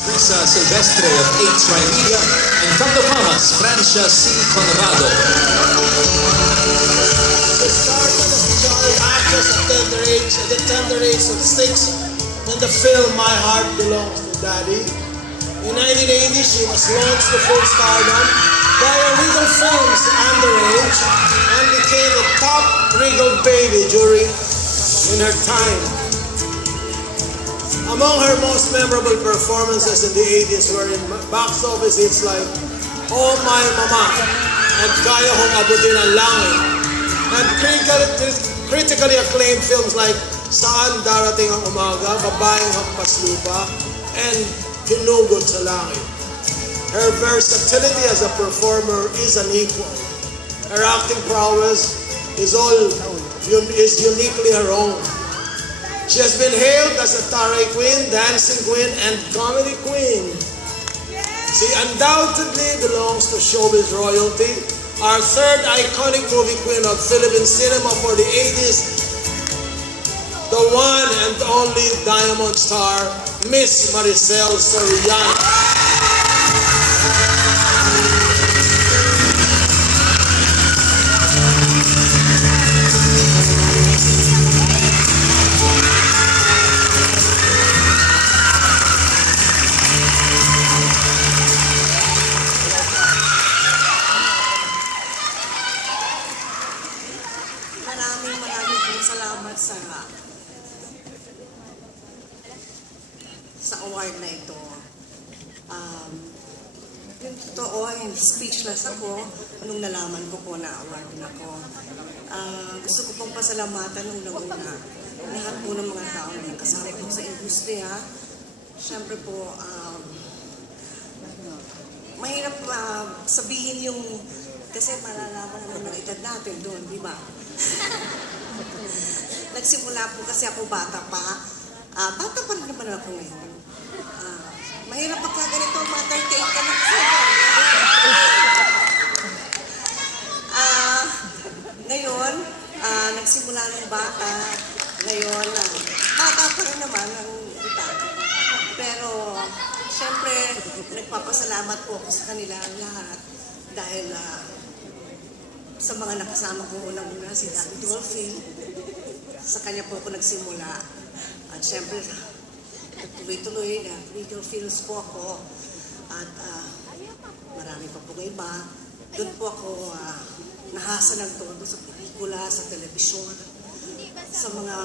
Risa Silvestre of H-Try Media, and from the Bahamas, Francia C. Conrado. She started as a child actress at the tender age of 6 in the film My Heart Belongs to Daddy. In 1980, she was launched to full stardom by Regal Films Underage and became a top Regal baby in her time. Among her most memorable performances in the 80s were in box office hits like Oh My Mama at Kaya Kong Abutin ang Langit, and critically acclaimed films like Saan Darating ang Umaga, Babaeng Hampas Lupa, and Hinugot sa Langit. Her versatility as a performer is unequal. Her acting prowess is uniquely her own. She has been hailed as a Taray Queen, Dancing Queen, and Comedy Queen. She undoubtedly belongs to showbiz royalty, our third iconic movie queen of Philippine cinema for the 80s, the one and only Diamond Star, Miss Maricel Soriano. Maraming pong salamat sa award na ito. Yung totoo, speechless ako nung nalaman ko po na award na ko. Gusto ko pong pasalamatan unang-una lahat po ng mga tao na kasama po sa industriya. Siyempre po, mahirap sabihin yung kasi malalaman naman ng edad natin doon, di ba? Nagsimula po kasi ako bata pa. Bata pa rin naman ako ngayon. Mahirap pagka ganito, mga 38 ka na kasi. Ngayon, nagsimula ng bata. Ngayon, bata pa rin naman ang edad. Pero, syempre, nagpapasalamat po ako sa kanila lahat. Dahil sa mga nakasama ko unang-una, si Daddy Dolphy, sa kanya po ako nagsimula. At syempre, tuloy-tuloy na Regal Films po ako. At marami pa po iba. Doon po ako nahasa ng todo sa pelikula, sa telebisyon, sa mga